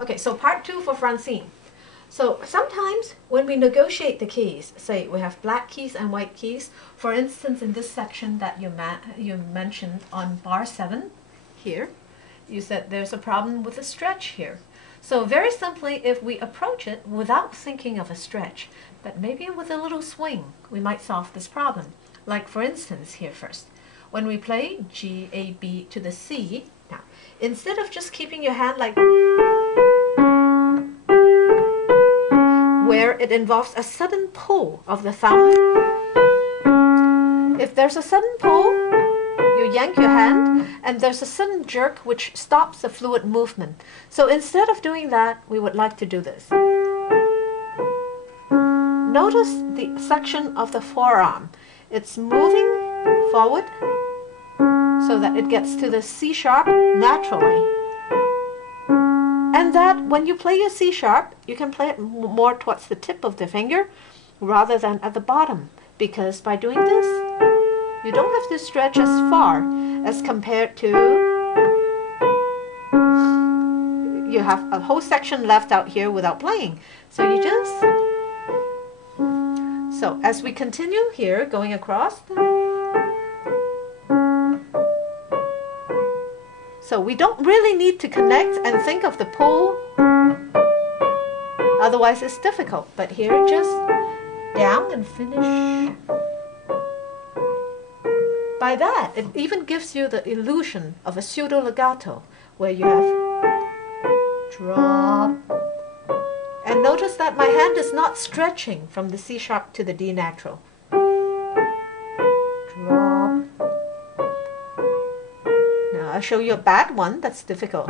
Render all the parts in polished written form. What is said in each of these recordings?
Okay, so part 2 for Francine. So sometimes when we negotiate the keys, say we have black keys and white keys, for instance in this section that you mentioned on bar 7 here, you said there's a problem with a stretch here. So very simply, if we approach it without thinking of a stretch, but maybe with a little swing, we might solve this problem. Like for instance here first, when we play G, A, B to the C, now instead of just keeping your hand like where it involves a sudden pull of the thumb. If there's a sudden pull, you yank your hand, and there's a sudden jerk which stops the fluid movement. So instead of doing that, we would like to do this. Notice the section of the forearm. It's moving forward so that it gets to the C sharp naturally. And that when you play your C sharp, you can play it more towards the tip of the finger rather than at the bottom, because by doing this, you don't have to stretch as far as compared to you have a whole section left out here without playing. So you just, so as we continue here going across, so we don't really need to connect and think of the pull, otherwise it's difficult. But here just down and finish. By that, it even gives you the illusion of a pseudo legato, where you have drop. And notice that my hand is not stretching from the C sharp to the D natural. Drop. Now I'll show you a bad one that's difficult.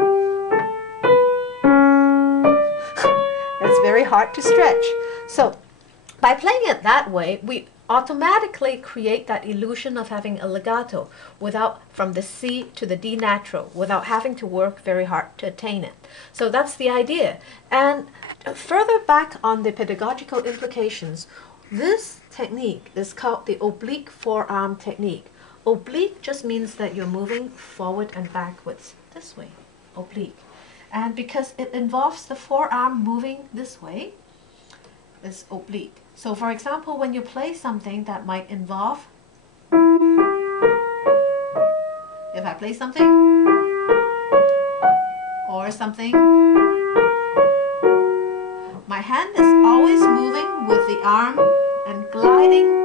That's very hard to stretch. So by playing it that way, we automatically create that illusion of having a legato without from the C to the D natural without having to work very hard to attain it. So that's the idea. And further back on the pedagogical implications, this technique is called the oblique forearm technique. Oblique just means that you're moving forward and backwards this way, oblique. And because it involves the forearm moving this way, it's oblique. So for example, when you play something that might involve, if I play something, or something, my hand is always moving with the arm and gliding.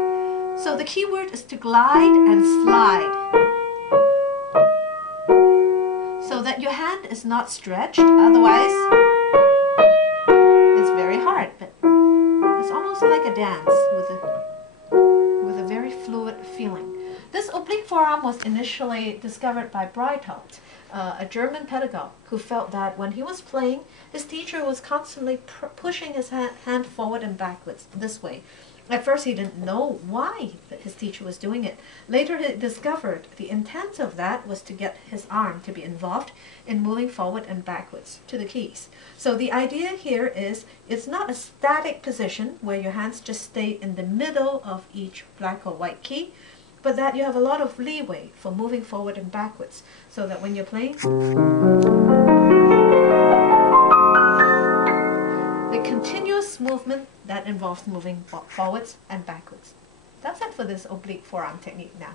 So the key word is to glide and slide. So that your hand is not stretched, otherwise it's very hard. But it's almost like a dance with a very fluid feeling. This oblique forearm was initially discovered by Breithold, a German pedagogue who felt that when he was playing, his teacher was constantly pushing his hand forward and backwards this way. At first he didn't know why his teacher was doing it. Later he discovered the intent of that was to get his arm to be involved in moving forward and backwards to the keys. So the idea here is it's not a static position where your hands just stay in the middle of each black or white key, but that you have a lot of leeway for moving forward and backwards, so that when you're playing, the continuous movement that involves moving forwards and backwards. That's it for this oblique forearm technique now.